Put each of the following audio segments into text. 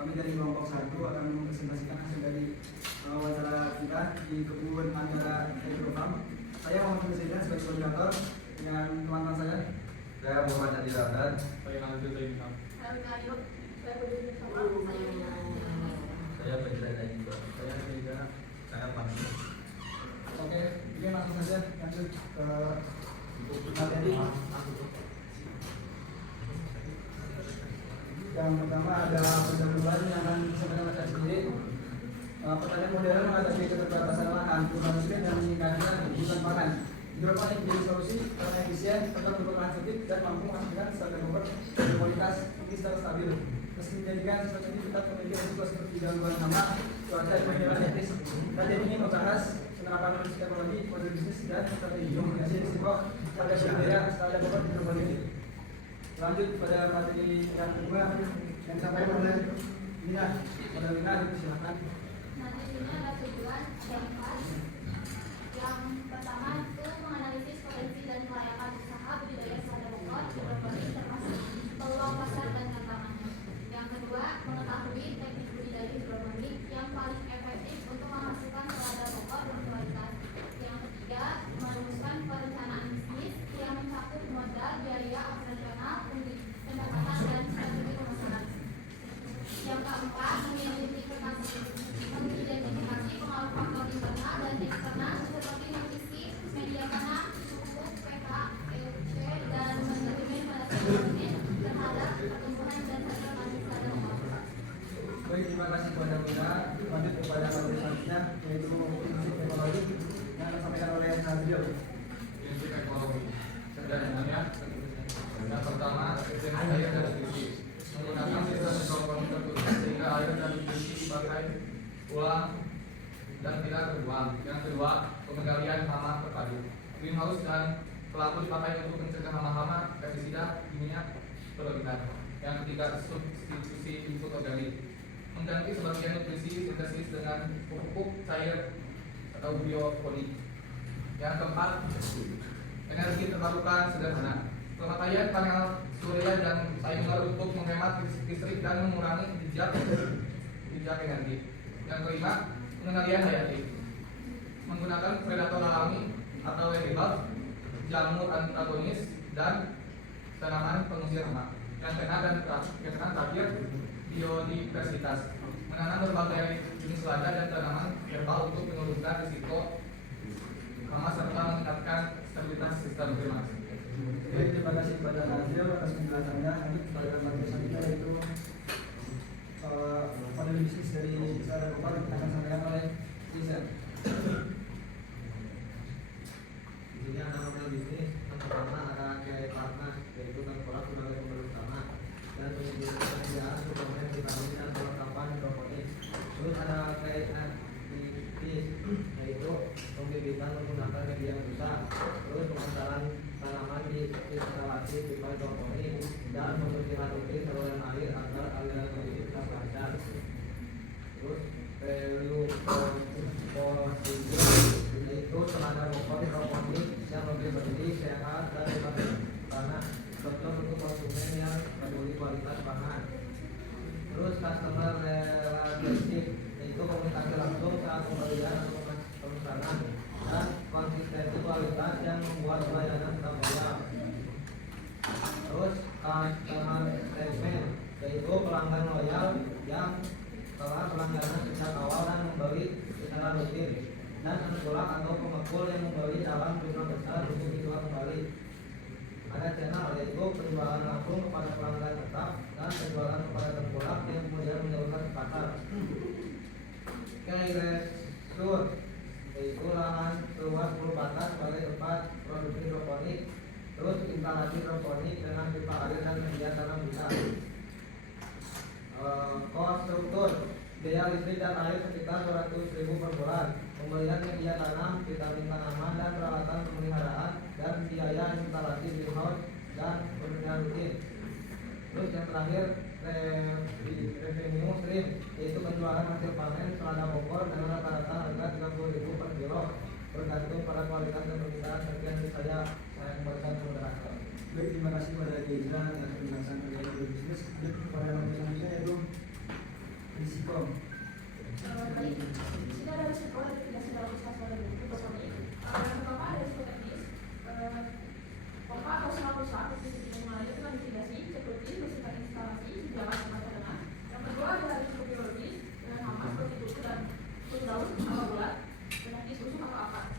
Kami dari kelompok 1 akan mempresentasikan hasil dari wawancara kita di kebun Mandala Agrofarm. Saya Muhammad Presiden sebagai koordinator dengan teman-teman saya. Saya Muhammad Adi Rahman. Saya Nazil Zainal. Saya Presiden Ajiba. Saya Reza. Saya Pandu. Oke, ini langsung saja lanjut ke materi. Yang pertama ada pendahuluan yang akan disampaikan oleh saya sendiri. Pertanyaan modern menghadapi keterbatasan lahan, perubahan iklim dan meningkatnya kebutuhan pangan. Hidroponik menjadi solusi karena efisien, tetap berperan efektif dan mampu menghasilkan standar bobot berkualitas tinggi secara stabil. Meski menjadikan strategi tetap memiliki risiko seperti gangguan hama, cuaca, dan etis. Kajian ini membahas penerapan teknologi, model bisnis dan strategi komunikasi risiko pada budaya standar bobot hidroponik. Lanjut pada materi yang kedua yang disampaikan oleh Lina. Pada Lina, silakan. Materinya ada tujuan yang pas. Yang pertama itu menganalisis potensi dan kelayakan usaha budidaya standar bobot hidroponik termasuk peluang pasar dan tantangannya. Yang kedua, mengetahui teknik budidaya hidroponik yang paling efektif untuk menghasilkan standar bobot berkualitas. Yang ketiga, merumuskan perencanaan bisnis yang mencakup modal, biaya operasional, pendapatan dan strategi pemasaran. Yang keempat, mengidentifikasi pengaruh faktor internal dan eksternal seperti nutrisi, media tanah, pupuk, pH, EC, dan manajemen pada sektor terhadap pertumbuhan dan perkembangan standar bobot. Baik, terima kasih kepada Lina. Lanjut kepada materi selanjutnya yaitu prinsip teknologi yang akan disampaikan oleh Nazil. Prinsip ekonomi. Sederhananya, yang pertama, sistem air dan nutrisi. Menggunakan sistem hidroponik tertutup sehingga air dan nutrisi dipakai ulang dan tidak terbuang. Yang kedua, pengendalian hama terpadu. Greenhouse dan pelaku dipakai untuk mencegah hama-hama, pestisida, kimia berlebihan. Yang ketiga, substitusi input organik. Mengganti sebagian nutrisi sintesis dengan pupuk cair atau bioponik. Yang keempat, energi terbarukan sederhana. Pemakaian panel surya dan timer untuk menghemat listrik dan mengurangi jejak energi. Yang kelima, pengendalian hayati. Menggunakan predator alami atau edible, jamur antagonis dan tanaman pengusir hama. Yang keenam terakhir, biodiversitas. Menanam berbagai jenis lada dan tanaman herbal untuk menurunkan risiko hama serta meningkatkan stabilitas sistem. Terima kasih. Baik, terima kasih kepada Nazil atas penjelasannya. Lanjut pada materi selanjutnya yaitu model bisnis dari standar bobot yang akan disampaikan oleh Lisa. Di sini ada model bisnis. Yang pertama ada kayak partner, yaitu tengkorak sebagai pembeli utama dan penyediaan suplemen vitamin dan perlengkapan hidroponik. Terus ada kayak bisnis, yaitu pembibitan menggunakan media busa. Terus pemasaran tanaman di instalasi pipa hidroponik dan pembersihan rutin saluran air agar aliran air tetap lancar. Terus value positif yaitu standar bobot hidroponik yang lebih bersih, sehat dan bebas tanah, cocok untuk konsumen yang peduli kualitas pangan. Terus customer relationship yaitu komunikasi langsung saat pembelian atau pemesanan dan konsistensi kualitas yang membuat pelayanan tetap loyal. Terus customer engagement yaitu pelanggan loyal yang telah pelanggaran sejak awal dan membeli secara rutin, dan penjual atau pengepul yang membeli dalam jumlah besar untuk dijual kembali. Ada channel yaitu penjualan langsung kepada pelanggan tetap dan penjualan kepada tengkulak yang kemudian menyalurkan ke pasar. Resur yaitu lahan seluas 10 batas sebagai tempat produksi hidroponik. Terus instalasi hidroponik dengan pipa air dan media tanam bisa. Kos struktur biaya listrik dan air sekitar 200.000 per bulan. Pembelian media tanam, vitamin tanaman dan peralatan pemeliharaan, dan biaya instalasi greenhouse dan pembelian rutin. Terus yang terakhir revenue stream, yaitu penjualan hasil panen selada pokok dengan rata-rata harga 30.000 per kilo, bergantung pada kualitas dan permintaan. Sekian dari saya kembalikan ke moderator. Baik, terima kasih kepada Geza atas penjelasan terkait berbisnis. Lanjut kepada nomor selanjutnya yaitu Risikom. Baik, jika ada risiko yang tidak sedang berusaha sebagai ekonomi, yang pertama ada risiko teknis. Pompa atau semua perusahaan bisnis mulai dengan mitigasi seperti bersihkan instalasi, jalan tempat cadangan. Yang kedua adalah risiko biologis dengan hama seperti kutu dan kutu daun atau bulat, penyakit susu atau apa.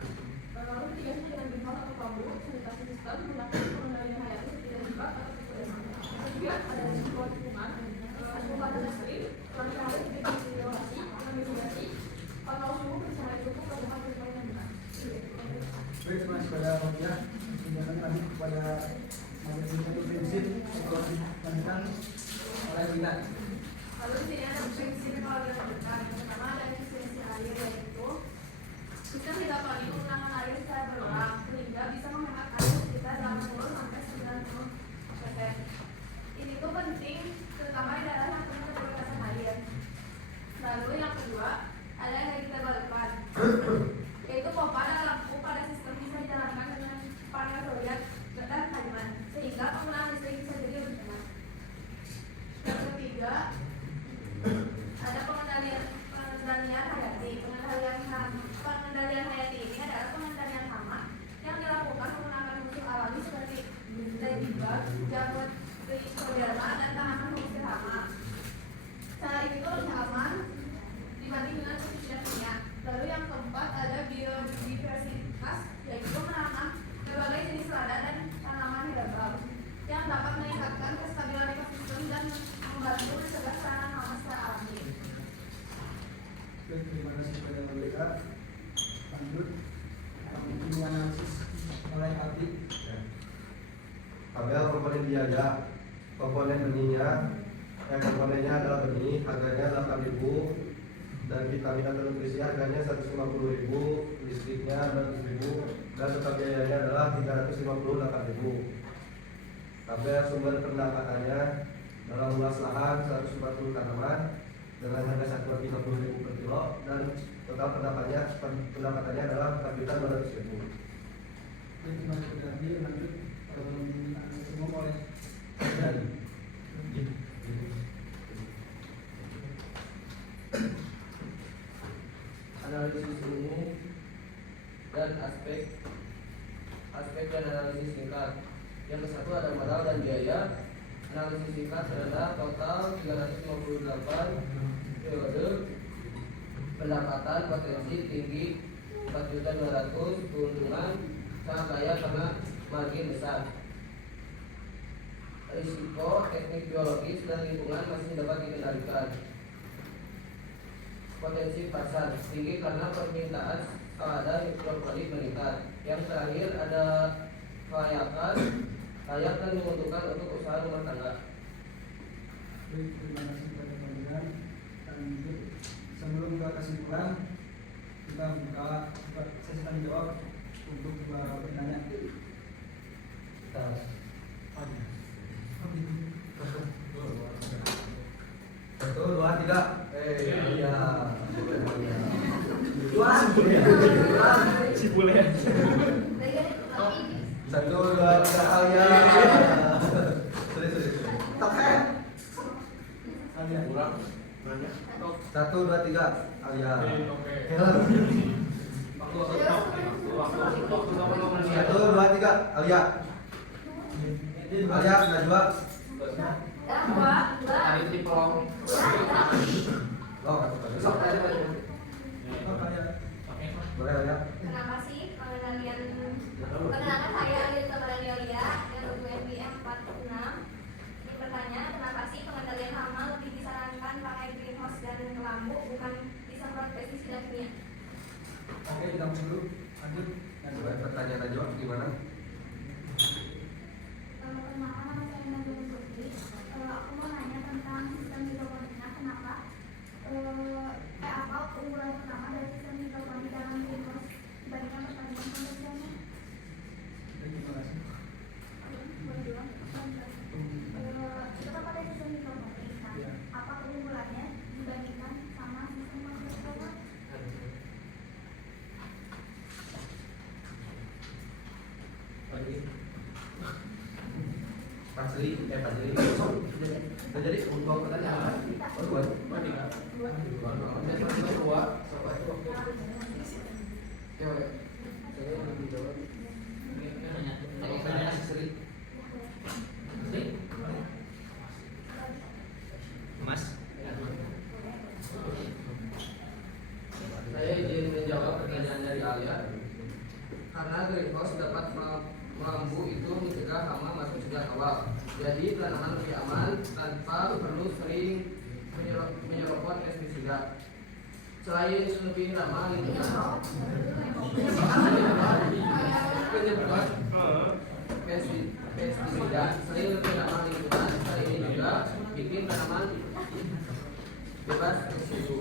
Lalu mitigasi dengan greenhouse atau bambu, sanitasi sistem, menggunakan pengendalian hayati seperti limbah atau tipe desa. Kemudian ada risiko lingkungan, risiko pada dasari, langkah harus diisolasi dengan mitigasi, kontrol suhu bersama cukup pada hal yang benar. Baik, terima kasih kepada Rodia. Tindakannya lanjut kepada materi satu prinsip evaluasi lanjutan oleh Wina. Lalu di sini ada prinsip kalau yang terdekat. Pertama ada efisiensi air, yaitu sistem hidroponik menggunakan air secara berulang sehingga bisa menghemat air sekitar 80 sampai 90%. Ini tuh penting terutama di daerah yang punya keterbatasan air. Lalu yang kedua ada yang kita balikan, yaitu pompa dan lampu pada sistem bisa dijalankan dengan panel surya dan haliman sehingga penggunaan listrik bisa jadi lebih hemat. Yang ketiga ada pengendalian hayati. Pengendalian hayati ini adalah pengendalian hama yang dilakukan menggunakan musuh alami seperti ladybug, jamur trichoderma, dan tanaman pengusir hama. Cara ini tuh lebih aman dibanding dengan pestisida kimia. Lalu yang keempat ada biodiversitas, yaitu menanam berbagai jenis lada dan tanaman herbal yang dapat meningkatkan kestabilan ekosistem dan membantu mencegah serangan hama secara alami. Baik, terima kasih kepada Rodia. Lanjut ini analisis oleh Abdi. Tabel komponen biaya, komponen benihnya, komponennya adalah benih, harganya 8.000, dan vitamin atau nutrisi harganya 150.000, listriknya 200.000, dan total biayanya adalah 358.000. Tabel sumber pendapatannya dalam luas lahan 140 tanaman dengan harga 150.000 per kilo, dan total pendapatannya adalah 4.200.000. Baik, terima kasih kepada Abdi. Lanjut analisis umum oleh Dan. Analisis umum dan aspek dan analisis singkat. Yang ke-1 ada modal dan biaya. Analisis singkat adalah total 358 periode pendapatan potensi tinggi 4.200.000, keuntungan sangat kaya karena margin besar. Risiko teknik biologis dan lingkungan masih dapat dikendalikan. Potensi pasar tinggi karena permintaan selada hidroponik meningkat. Yang terakhir ada kelayakan, layak dan menguntungkan untuk usaha rumah tangga. Baik, terima kasih kepada Rodia. Lanjut, sebelum ke kesimpulan, kita buka sesi tanya jawab untuk bertanya. Satu, dua, tiga. Iya. Satu, dua, tiga. Alia. Sorry. Kurang banyak. Satu, dua, tiga. Alia. Waktu sama menit. Satu, dua, tiga. Alia. Alia, Najwa. Tadi di kolom. Oh, besok. Boleh Alia. Kenapa sih perkenalkan saya Alisa Maraniolia yang UMBM 46. Ini pertanyaan, kenapa sih pengendalian hama lebih disarankan pakai greenhouse dan lampu bukan disemprot pestisida kimia? Oke, kita dulu. Lanjut. Coba pertanyaan Najwa gimana? Perkenalkan, nama saya Najwa Putri. Aku mau nanya tentang sistem hidroponiknya. Kenapa? Apa keunggulan pertama dari sistem hidroponik dalam greenhouse dibandingkan pertanian konvensional? Terima kasih. Kenapa dari sistem hidroponik? Fajri. Jadi untuk pertanyaan kedua. Jadi kedua. Mas. Saya izin menjawab pertanyaan dari Alia. Karena greenhouse dapat mampu itu mencegah hama masuk sejak awal. Jadi tanaman lebih aman tanpa perlu sering menyeruput pestisida. Selain lebih ramah lingkungan, penyebab pestisida selain lebih ramah lingkungan, selain ini juga bikin tanaman bebas residu.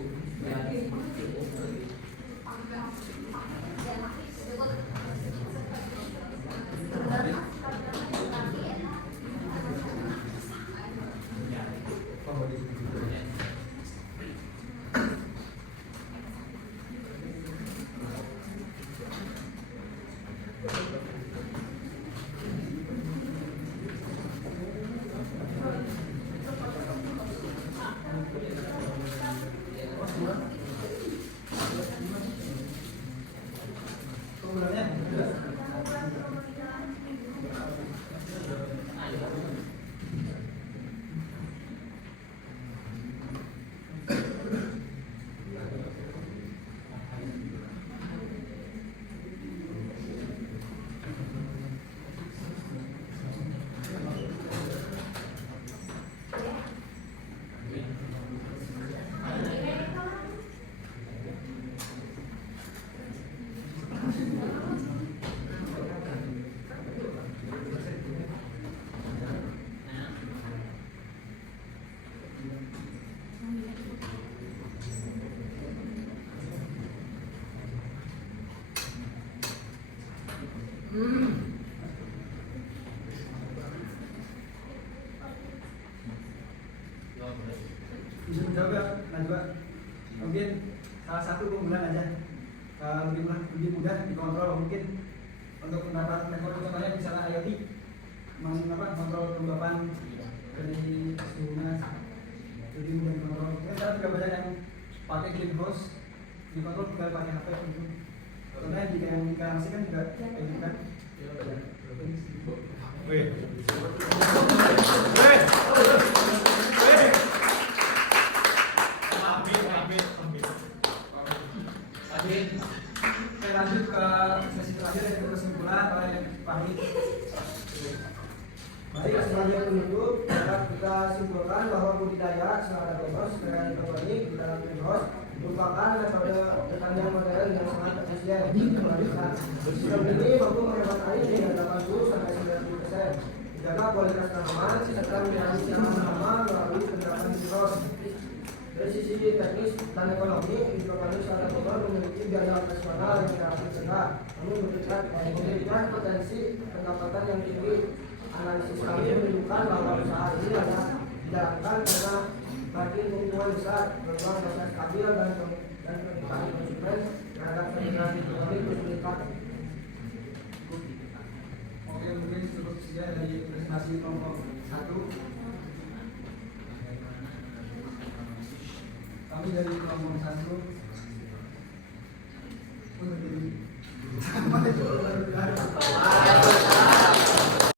Bisa menjawab ya, Najwa. Mungkin salah satu keunggulan aja, lebih mudah dikontrol mungkin untuk pendapat rekor contohnya misalnya IoT mengontrol kelembapan dari suhunya lebih mudah dikontrol. Mungkin sekarang juga banyak yang pakai greenhouse dikontrol tinggal pakai HP gitu. Contohnya jika yang masih kan juga kayak gitu kan. Saya lanjut ke sesi terakhir yang kesimpulan oleh Pak Hid. Baik, selanjutnya penutup dapat kita simpulkan bahwa budidaya secara greenhouse dengan hidroponik di dalam greenhouse merupakan metode pertanian modern yang sangat efisien dan melanjutkan. Sistem ini mampu menghemat air hingga 80-90%, menjaga kualitas tanaman serta mengurangi tanaman hama melalui penerapan greenhouse. Dari sisi teknis dan ekonomi, hidroponik secara global memiliki biaya operasional yang relatif rendah, namun memberikan potensi pendapatan yang tinggi. Analisis kami menunjukkan bahwa usaha ini hanya dijalankan karena bagi keuntungan besar, berpeluang dasar stabil dan peningkatan konsumen terhadap penggunaan hidroponik terus meningkat. Oke, mungkin cukup sekian dari presentasi kelompok 1. Kami dari kelompok 1